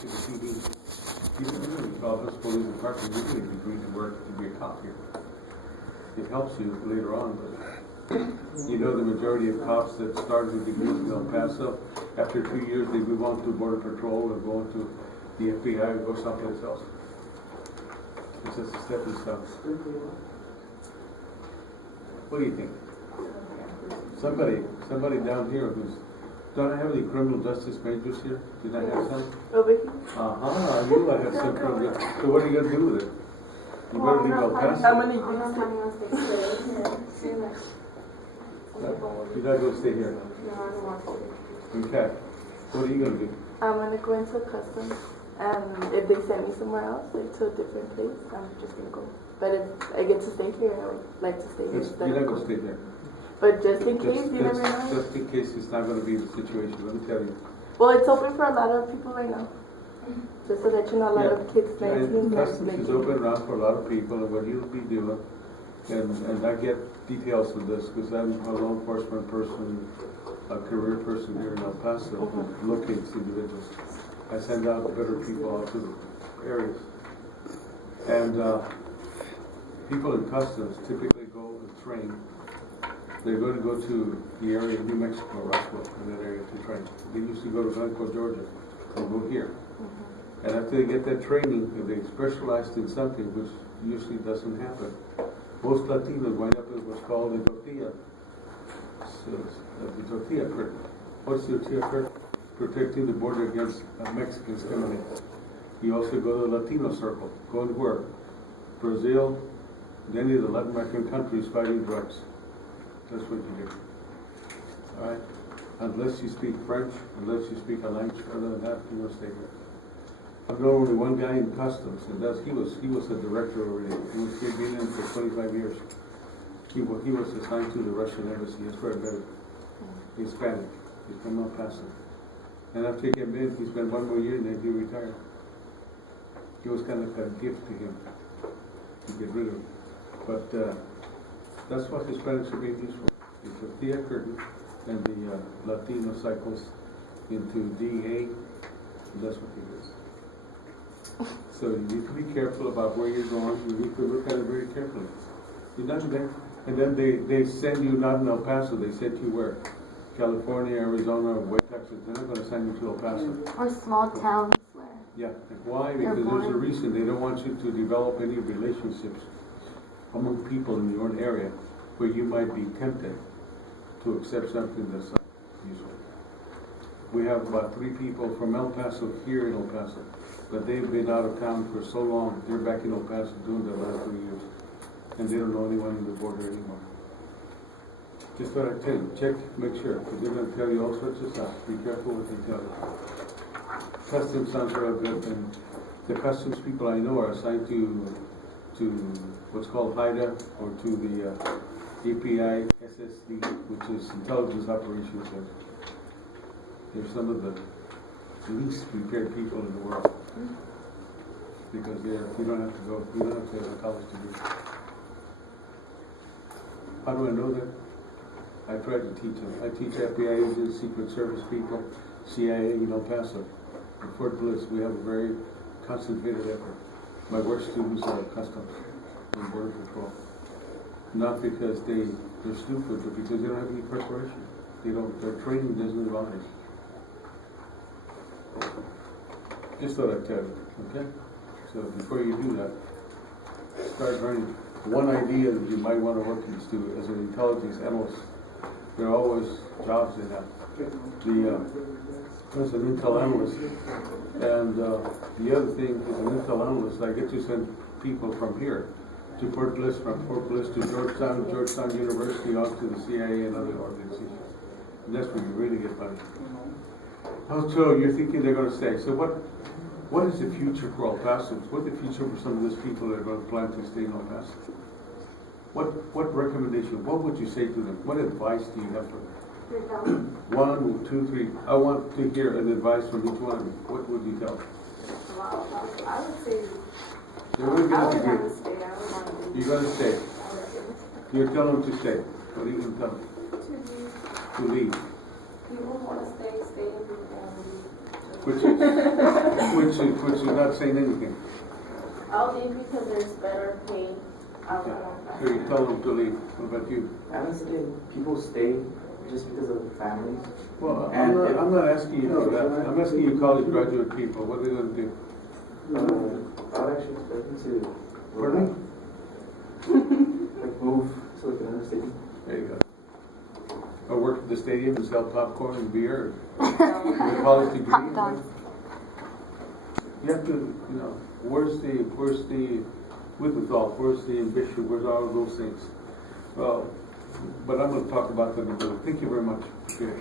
You don't really call this police department, you really degree to work to be a cop here. It helps you later on, but you know the majority of cops that started with degrees in El Paso, after 2 years they move on to Border Patrol or go into the FBI or go someplace else. It's just a stepping stone. What do you think? Somebody down here who's, don't I have any criminal justice majors here? Did I have some? Over here? I knew I had some criminal justice. So what are you going to do with it? You better leave El Paso. I'm going to use it. You're not going to stay here? Okay. What are you going to do? I'm going to go into customs. And if they send me somewhere else, like to a different place, I'm just going to go. But if I get to stay here, I would like to stay here. You're not going to stay here. But just in case, you never know. Just in case it's not going to be the situation, let me tell you. Well, it's open for a lot of people right now. Just so that you know, a lot of kids, 19, Customs is open around for a lot of people, and what you'll be doing, and I get details of this because I'm a law enforcement person, a career person here in El Paso, who locates individuals. I send out better people out to the areas. And people in customs typically go and train. They're going to go to the area of New Mexico, Roswell, in that area to train. They used to go to Glencoe, Georgia, and go here. And after they get that training, if they specialized in something, which usually doesn't happen, most Latinos wind up with what's called the tortilla. So, the tortilla curtain. What's the tortilla curtain? Protecting the border against Mexicans coming in. You also go to the Latino circle. Going where? Brazil, and any of the Latin American countries fighting drugs. That's what you do. All right? Unless you speak French, unless you speak a language other than that, you must stay here. I've known only one guy in customs, and he was a director over there. He'd been in for 25 years. He was assigned to the Russian embassy. He's very good. He's Hispanic. He's from El Paso. And after he came in, he spent 1 more year and then he retired. It was kind of a gift to him to get rid of him. But that's what Hispanics are being used for. The tortilla curtain and the Latino cycles into DA, and that's what it is. So you need to be careful about where you're going. You need to look at it very carefully. You're not there. And then they send you not in El Paso, they send you where? California, Arizona, or West Texas. They're not going to send you to El Paso. Or small towns where... Yeah. Why? Because there's a reason. They don't want you to develop any relationships among people in your own area where you might be tempted to accept something that's not useful. We have about 3 people from El Paso here in El Paso, but they've been out of town for so long. They're back in El Paso doing the last 3 years, and they don't know anyone in the border anymore. Just what I tell you, check, make sure, because they're going to tell you all sorts of stuff. Be careful what they tell you. Customs sounds real good, and the customs people I know are assigned to what's called HIDA, or to the API SSD, which is Intelligence Operations Center. They're some of the least prepared people in the world, because you don't have to go, you don't have to have a college degree. How do I know that? I try to teach them. I teach FBI agents, Secret Service people, CIA in El Paso. At Fort Bliss, we have a very concentrated effort. My worst students are Customs and Border Patrol. Not because they're stupid, but because they don't have any preparation. Their training doesn't involve it. Just thought I'd tell you, okay? So before you do that, start learning. One idea that you might want to look into as an intelligence analyst. There are always jobs in that. As an intel analyst, and the other thing is an intel analyst, I get to send people from here to Fort Bliss, from Fort Bliss to Georgetown University, off to the CIA and other organizations. And that's where you really get money. So you're thinking they're going to stay. So what is the future for El Paso? What's the future for some of those people that are going to plan to stay in El Paso? What recommendation, what would you say to them? What advice do you have for them? 1, 2, 3. I want to hear an advice from each one of you. What would you tell them? Well, I would say You're going I would to want to stay. I would want to leave. You're going to stay. You're telling them to stay. What are you going to tell them? To leave. To leave. People want to stay in the family. which is not saying anything. I'll leave because there's better pay out So there. you tell them to leave. What about you? Honestly, people stay just because of families. Well, And I'm not asking you for that. I'm asking you college graduate people. What are they going to do? I would actually expect them to Pardon me? like move to like another city. There you go. Or work at the stadium and sell popcorn and beer. With a college degree. Hot dogs. You have to, you know, where's the wherewithal? Where's the ambition? Where's all of those things? Well, but I'm going to talk about that in a minute. Thank you very much. Okay.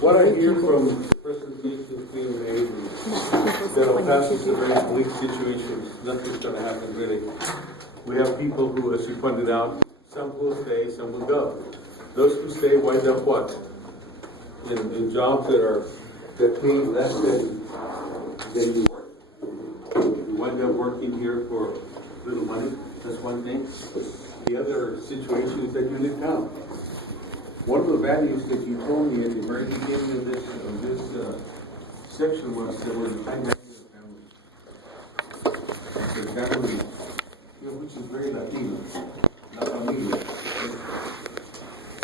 What I hear from the presentation being made is that El Paso is a very bleak situation. Nothing's going to happen really. We have people who, as you pointed out, some will stay, some will go. Those who stay wind up what? In jobs that pay less than you work. You wind up working here for little money. That's one thing. The other situation is that you leave town. One of the values that you told me at the very beginning of this section was that we're the family. The family, you know, which is very Latino, la familia.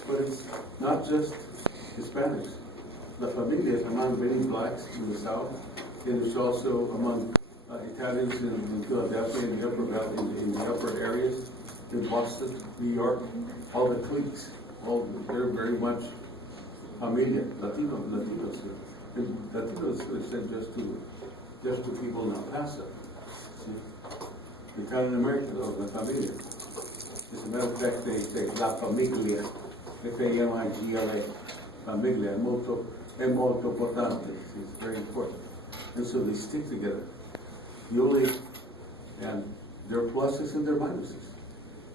But it's not just Hispanics. La familia is among many blacks in the South, and it's also among Italians in Philadelphia, in the upper valley, in the upper areas, in Boston, New York, all the cliques. They're very much familia, Latinos here. And Latinos is said just to people in El Paso. See? The Italian American, la familia. As a matter of fact, they say la famiglia, F-A-M-I-G-L-A, famiglia, è molto importante. It's very important. And so they stick together. And there are pluses and there are minuses.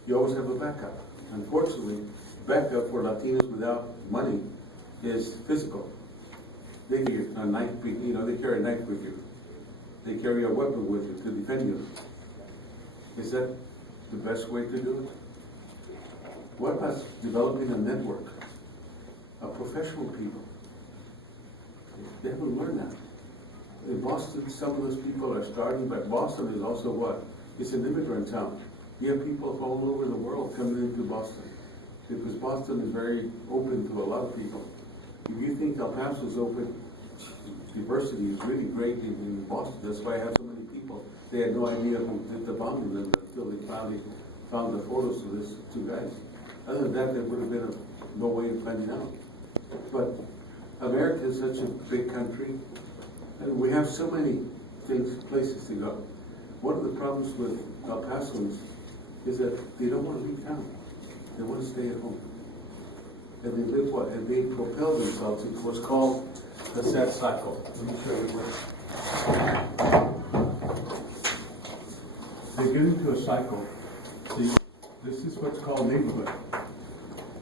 You always have a backup. Unfortunately, backup for Latinos without money is physical. They carry a knife, they carry a knife with you. They carry a weapon with you to defend you. Is that the best way to do it? What about developing a network of professional people? They haven't learned that. In Boston, some of those people are starting, but Boston is also what? It's an immigrant town. You have people from all over the world coming into Boston. Because Boston is very open to a lot of people. If you think El Paso is open, diversity is really great in Boston. That's why I have so many people. They had no idea who did the bombing until they finally found the photos of these two guys. Other than that, there would have been no way of finding out. But America is such a big country, and we have so many places to go. One of the problems with El Pasoans is that they don't want to leave town. They want to stay at home. And they live what? And they propel themselves into what's called the sad cycle. Let me show you where. They get into a cycle. See, this is what's called neighborhood.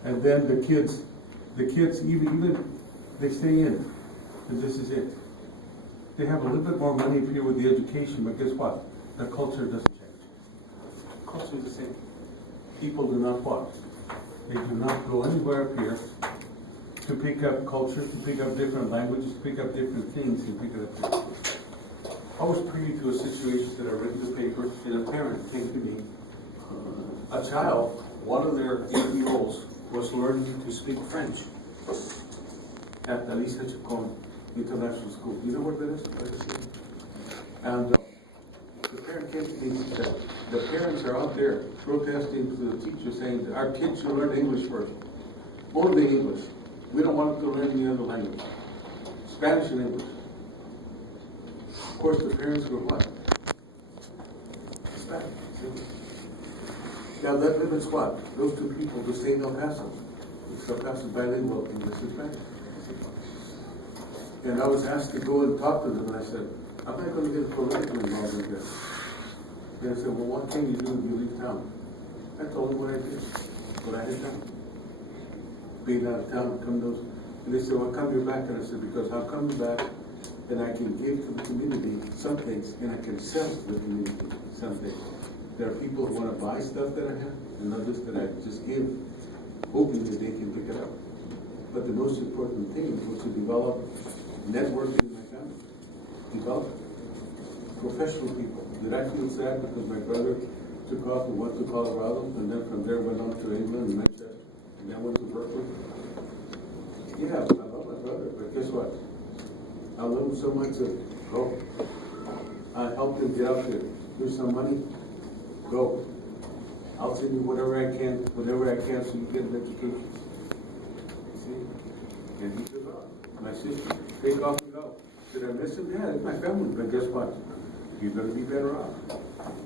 And then the kids even they stay in. And this is it. They have a little bit more money here with the education, but guess what? The culture doesn't change. The culture is the same. People do not what? They do not go anywhere up here to pick up culture, to pick up different languages, to pick up different things, and pick it up here. I was privy to a situation that I read in the paper, and a parent came to me. A child, one of their 8-year-olds, was learning to speak French at the Lisa Chacon International School. You know what that is? And the parent came to me and said, the parents are out there protesting to the teacher saying that our kids should learn English first. Only English. We don't want them to learn any other language. Spanish and English. Of course, the parents were what? Spanish. Now that limits what? Those two people to stay in El Paso. Because El Paso is bilingual English and Spanish. And I was asked to go and talk to them, and I said, I'm not going to get politically involved in this. And I said, well, what can you do if you leave town? I told them what I did, what I had done. Being out of town, come those. And they said, well, come here back. And I said, because I'm coming back, and I can give to the community some things, and I can sell to the community some things. There are people who want to buy stuff that I have, and others that I just give, hoping that they can pick it up. But the most important thing was to develop networking in my family, develop professional people. Did I feel sad because my brother took off and went to Colorado, and then from there went on to England and Manchester, and then went to Berkeley? Yeah, I love my brother, but guess what? I love him so much that, go. I helped him get out there. Here's some money, go. I'll send you whatever I can, so you get an education. See? And he took off. My sister, take off and go. Did I miss him? Yeah, it's my family, but guess what? You're going to be better off.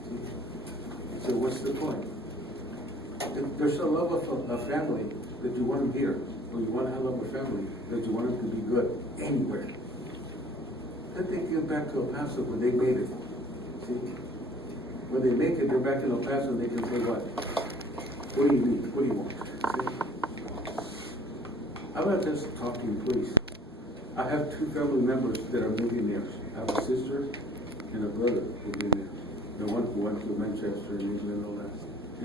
See? So what's the point? If there's a love of a family that you want them here, or you want to love a family that you want them to be good anywhere. Then they get back to El Paso when they made it. See? When they make it, they're back in El Paso and they can say what? What do you need? What do you want? See? I'm not just talking, please. I have two family members that are millionaires. I have a sister and a brother who are millionaires. The one who went to Manchester and England and all that,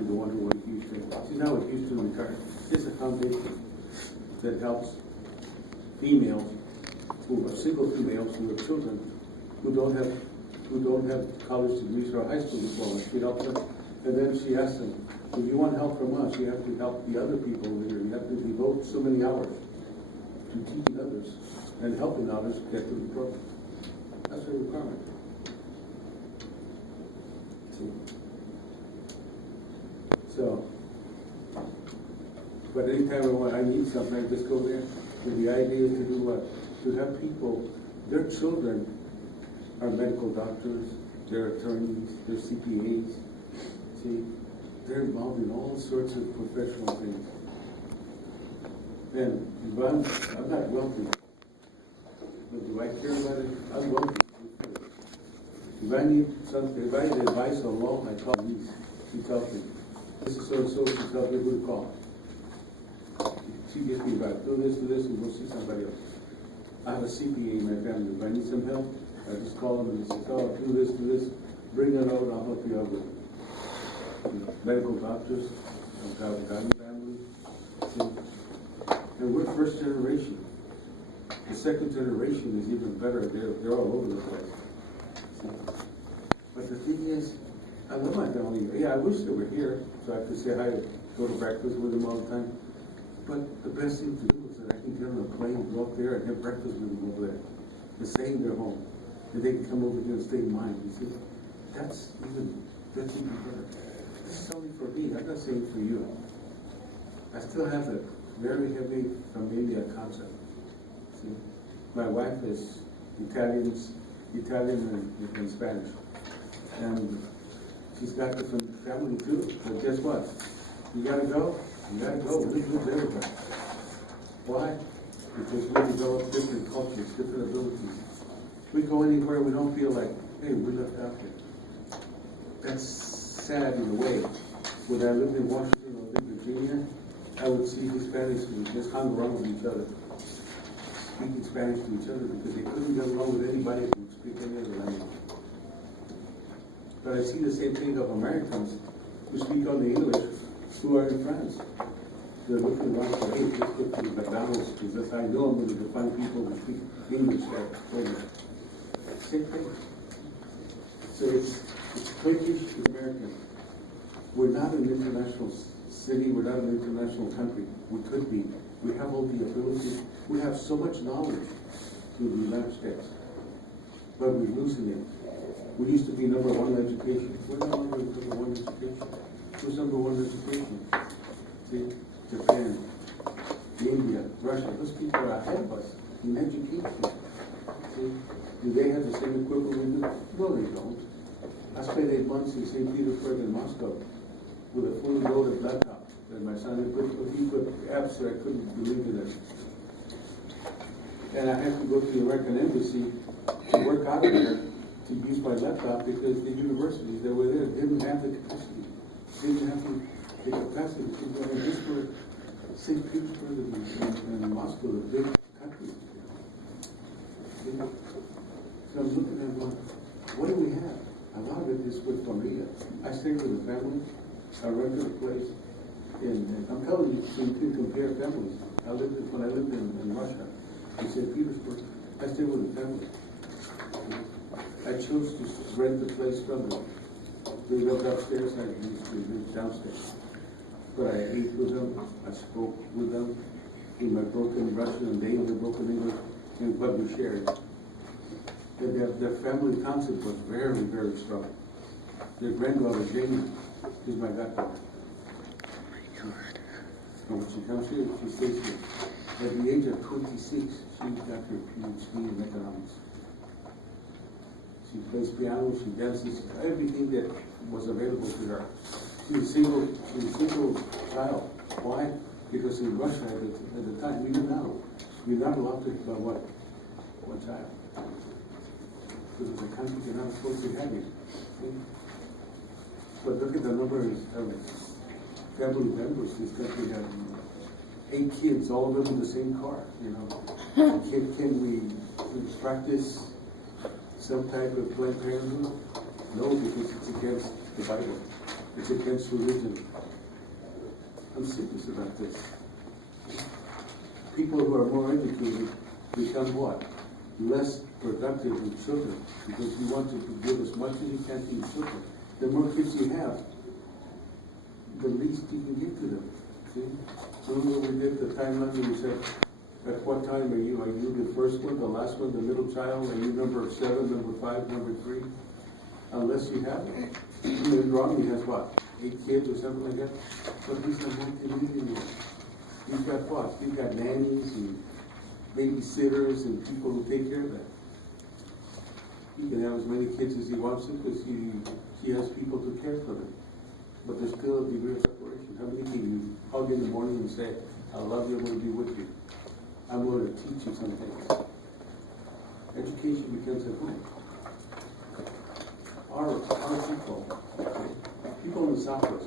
and the one who went to Houston. She's now in Houston retired. It's a foundation that helps females who are single females who have children who don't have college degrees or high school diplomas. She helps them, and then she asks them, if you want help from us, you have to help the other people here. You have to devote so many hours to teaching others and helping others get through the program. That's a requirement. See? So, but anytime I need something, I just go there. And the idea is to do what? To have people, their children are medical doctors, they're attorneys, they're CPAs. See, they're involved in all sorts of professional things. And if I'm not wealthy, but do I care about it? I'm wealthy. If I need something, if I need advice on law, I call Lise. She tells me, this is so and so, she tells me who to call. She gets me back, do this, and we'll see somebody else. I have a CPA in my family. If I need some help, I just call them and they say, oh, do this, bring a note, I'll help you out with it. You know, medical doctors, I've got a guy in the family. See? And we're first generation. The second generation is even better. They're all over the place. See? But the thing is, I love my family. Yeah, I wish they were here so I could say hi, go to breakfast with them all the time. But the best thing to do is that I can get on a plane, go up there, and have breakfast with them over there. And stay in their home. And they can come over here and stay in mine, you see? That's even better. This is only for me. I'm not saying for you. I still have a very heavy familia concept. See? My wife is Italian and Spanish. And she's got the family too. But guess what? You gotta go. We live with everybody. Why? Because we develop different cultures, different abilities. We go anywhere we don't feel like, hey, we're left out here. That's sad in a way. When I lived in Washington or in Virginia, I would see Hispanics who just hung around with each other, speaking Spanish to each other because they couldn't get along with anybody who would speak any other language. But I see the same thing of Americans who speak only English, who are in France. They're looking around for, hey, just go to the McDonald's because I know I'm going to find people who speak English there. Same thing. So it's Turkish, it's American. We're not an international city, we're not an international country. We could be. We have all the abilities. We have so much knowledge to the United States, but we're losing it. We used to be number one in education. We're no longer number one in education. Who's number one in education? See, Japan, India, Russia. Those people are ahead of us in education. See, do they have the same equipment we do? No, they don't. I spent 8 months in St. Petersburg and Moscow with a fully loaded laptop that my son had put apps that I couldn't believe in it. And I had to go to the American Embassy to work out of there to use my laptop because the universities that were there didn't have the capacity. Didn't have the capacity to go. And this were St. Petersburg and Moscow, the big countries. So I'm looking at what do we have? A lot of it is with familia. I stay with a family, I rented a place, and I'm telling you, so you can compare families. When I lived in Russia, in St. Petersburg, I stayed with a family. I chose to rent the place from them. They lived upstairs, I used to live downstairs. But I ate with them, I spoke with them in my broken Russian and they in their broken English, and what we shared. Their family concept was very, very strong. Their granddaughter, Jamie, is my goddaughter. And when she comes here, she stays here. At the age of 26, she got her PhD in economics. She plays piano, she dances, everything that was available to her. She's a single child. Why? Because in Russia at the time, even now, you're not allowed to have one child. Because the country cannot afford to have you. See? But look at the number of family members. This country has 8 kids, all of them in the same car. You know, can we practice some type of Planned Parenthood? No, because it's against the Bible. It's against religion. I'm serious about this. People who are more educated become what? Less productive with children, because you want to give as much as you can to your children. The more kids you have, the least you can give to them. See? Remember we did the timeline and we said, at what time are you? Are you the first one, the last one, the middle child? Are you number 7, number 5, number 3? Unless you have it. And Ronnie has what? 8 kids or something like that? But he's not multi-millionaire. He's got what? He's got nannies and babysitters and people who take care of them. He can have as many kids as he wants to because he has people to care for them. But there's still a degree of separation. How many can you hug in the morning and say, I love you, I'm going to be with you. I'm going to teach you some things. Education becomes at home. Our people in the Southwest,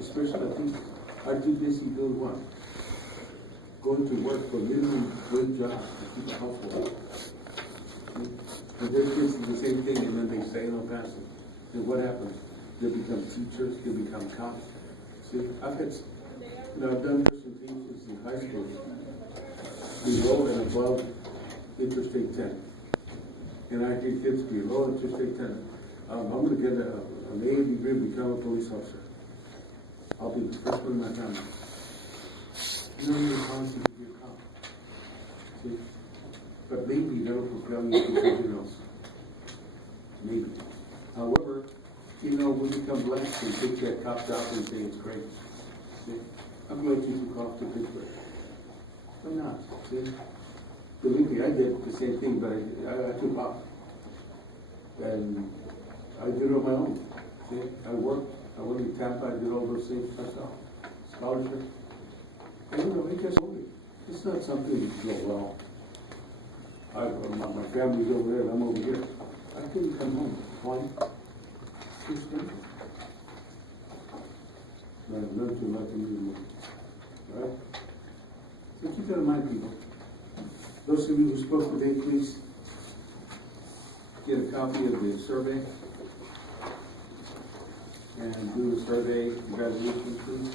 especially the people, are too busy doing what? Going to work for minimum wage jobs to keep a household. And their kids do the same thing, and then they stay in El Paso. And what happens? They become teachers, they become cops. See, I've done nursing teachers in high school, below and above interstate 10. And I get kids below interstate 10. I'm going to get an A degree and become a police officer. I'll be the first one in my family. You don't need a policy to be a cop. See? But maybe that will propel you to something else. Maybe. However, we become blessed and take that cop job and say it's great. See? I'm glad you took off to Pittsburgh. Why not? See? Believe me, I did the same thing, but I took off. And I did it on my own. See? I worked. I went to Tampa. I did all those things myself. Scholarship. And it just only. It's not something you go, well, my family's over there and I'm over here. I couldn't come home. Why? Too expensive. But I've learned to like to live more. Right? So keep that in mind, people. Those of you who spoke today, please get a copy of the survey and do the survey evaluation, please.